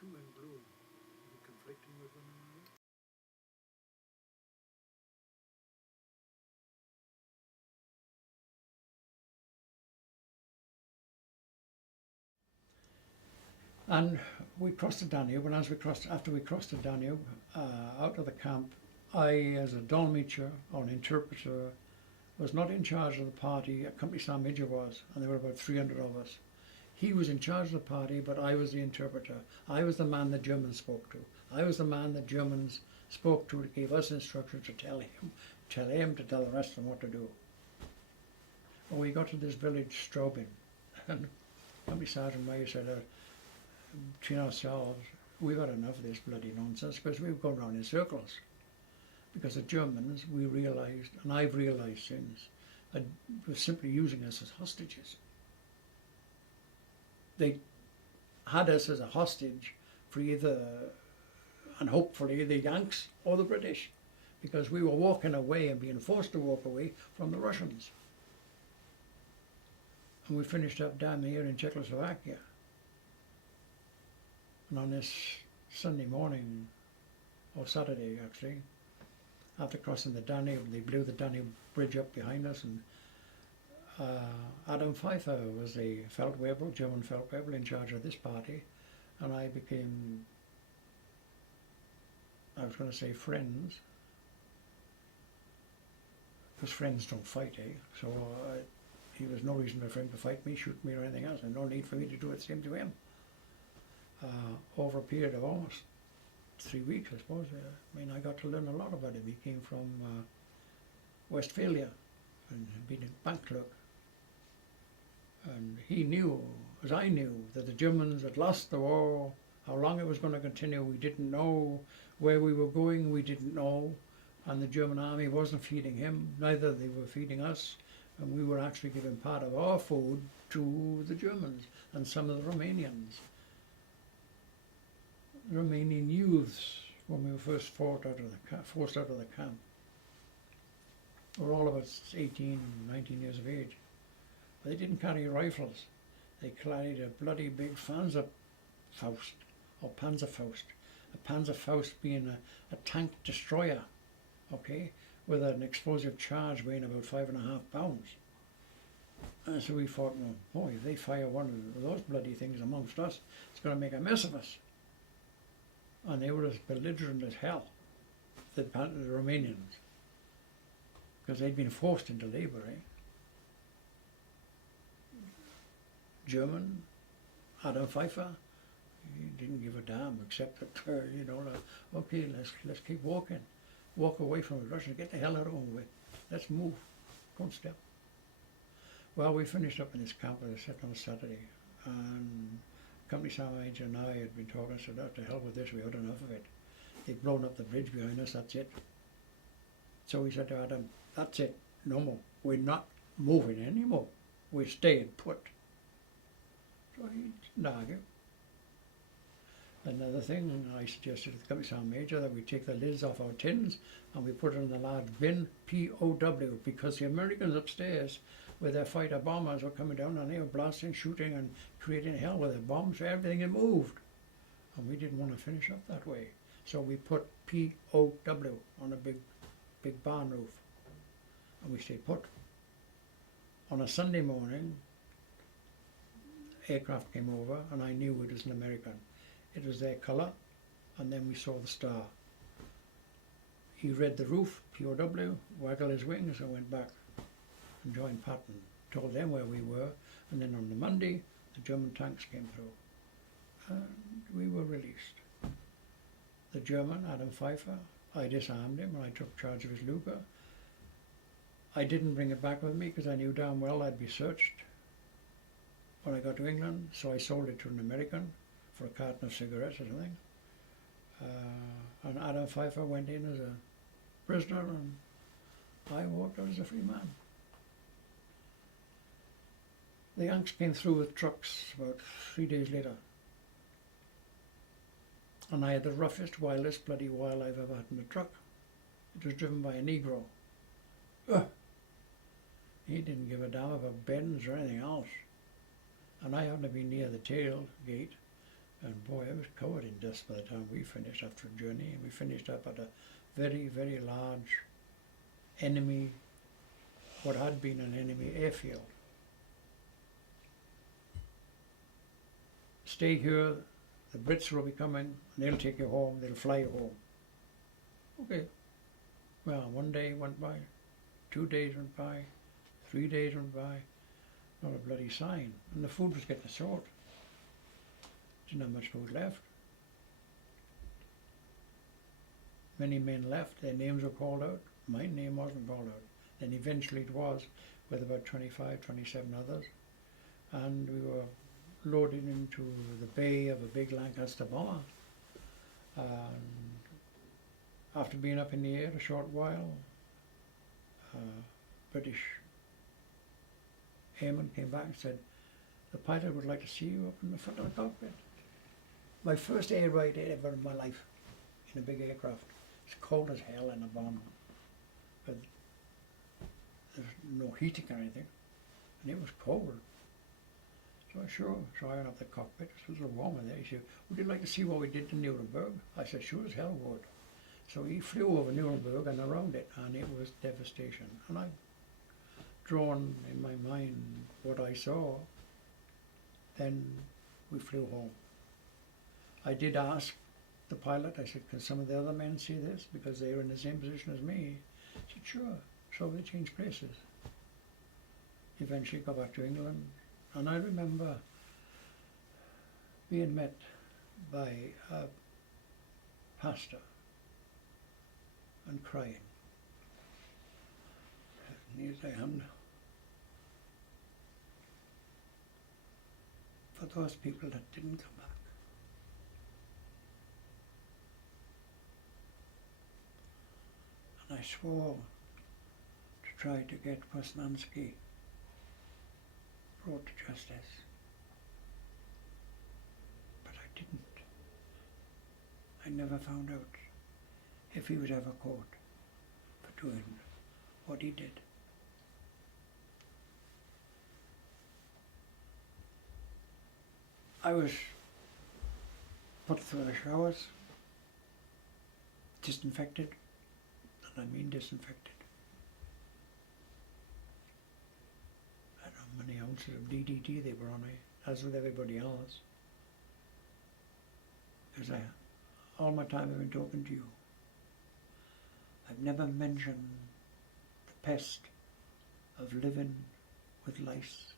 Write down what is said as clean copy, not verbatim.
two in blue, are they conflicting with one another? And we crossed the Danube, and after we crossed the Danube, out of the camp, I, as a dolmetcher or an interpreter, was not in charge of the party. A company sergeant major was, and there were about 300 of us. He was in charge of the party, but I was the interpreter. I was the man the Germans spoke to. I was the man the Germans spoke to gave us instructions to tell him to tell the rest of them what to do. When we got to this village, Straubing, and company sergeant major said, between ourselves, we've had enough of this bloody nonsense, because we were going around in circles. Because the Germans, we realised, and I've realised since, were simply using us as hostages. They had us as a hostage for either, and hopefully, the Yanks or the British, because we were walking away and being forced to walk away from the Russians. And we finished up down here in Czechoslovakia. And on this Sunday morning, or Saturday actually, after crossing the Danube, they blew the Danube bridge up behind us, and Adam Pfeiffer was the Feldwebel, German Feldwebel, in charge of this party, and I became, I was going to say friends, because friends don't fight, eh? So he was no reason for him to fight me, shoot me or anything else, and no need for me to do the same to him. Over a period of almost 3 weeks, I suppose. I mean, I got to learn a lot about him. He came from Westphalia and had been a bank clerk. And he knew, as I knew, that the Germans had lost the war. How long it was going to continue, we didn't know. Where we were going, we didn't know. And the German army wasn't feeding him, neither they were feeding us. And we were actually giving part of our food to the Germans and some of the Romanians. Romanian youths, when we were first forced out of the camp, were all of us 18, 19 years of age. But they didn't carry rifles. They carried a bloody big Panzerfaust, or Panzerfaust. A Panzerfaust being a tank destroyer, okay, with an explosive charge weighing about 5.5 pounds. And so we thought, well, boy, if they fire one of those bloody things amongst us, it's going to make a mess of us. And they were as belligerent as hell, the Romanians, because they'd been forced into labour, eh? German, Adam Pfeiffer, he didn't give a damn, except that, okay, let's keep walking. Walk away from the Russians, get the hell out of them with. Let's move, don't step. Well, we finished up in this camp, as I said, on a Saturday, and company sergeant major and I had been talking, so to hell with this, we had enough of it. They'd blown up the bridge behind us, that's it. So we said to Adam, that's it, no more. We're not moving anymore. We're staying put. So he didn't argue. Another thing, I suggested to the company sergeant major that we take the lids off our tins and we put it in a large bin, POW, because the Americans upstairs with their fighter bombers were coming down and they were blasting, shooting and creating hell with their bombs. Everything had moved. And we didn't want to finish up that way. So we put POW on a big barn roof. And we stayed put. On a Sunday morning, aircraft came over and I knew it was an American. It was their colour, and then we saw the star. He read the roof, POW, waggled his wings and went back and joined Patton, told them where we were, and then on the Monday the German tanks came through and we were released. The German, Adam Pfeiffer, I disarmed him and I took charge of his Luger. I didn't bring it back with me because I knew damn well I'd be searched when I got to England, so I sold it to an American for a carton of cigarettes or something. And Adam Pfeiffer went in as a prisoner and I walked out as a free man. The Yanks came through with trucks about 3 days later. And I had the roughest, wildest bloody while I've ever had in a truck. It was driven by a Negro. He didn't give a damn about bends or anything else. And I happened to be near the tailgate. And boy, I was covered in dust by the time we finished after a journey. And we finished up at a very, very large enemy, what had been an enemy airfield. Stay here, the Brits will be coming, and they'll take you home, they'll fly you home. Okay. Well, 1 day went by, 2 days went by, 3 days went by, not a bloody sign. And the food was getting short. Didn't have much food left. Many men left, their names were called out. My name wasn't called out. Then eventually it was, with about 25, 27 others. And we were loaded into the bay of a big Lancaster bomber. And after being up in the air a short while, British airman came back and said, the pilot would like to see you up in the front of the cockpit. My first air ride ever in my life in a big aircraft. It's cold as hell in a bomb, but there's no heating or anything, and it was cold. So I went up the cockpit. It was a little warmer there. He said, would you like to see what we did in Nuremberg? I said, sure as hell would. So he flew over Nuremberg and around it, and it was devastation. And I've drawn in my mind what I saw. Then we flew home. I did ask the pilot, I said, can some of the other men see this? Because they were in the same position as me. He said, sure. So they changed places. Eventually got back to England. And I remember being met by a pastor and crying. And his hand for those people that didn't come back. And I swore to try to get Posnanski brought to justice, but I didn't. I never found out if he was ever caught for doing what he did. I was put through the showers, disinfected, and I mean disinfected. I don't know how many ounces of DDT they were on me, as with everybody else. Because all my time I've been talking to you, I've never mentioned the pest of living with lice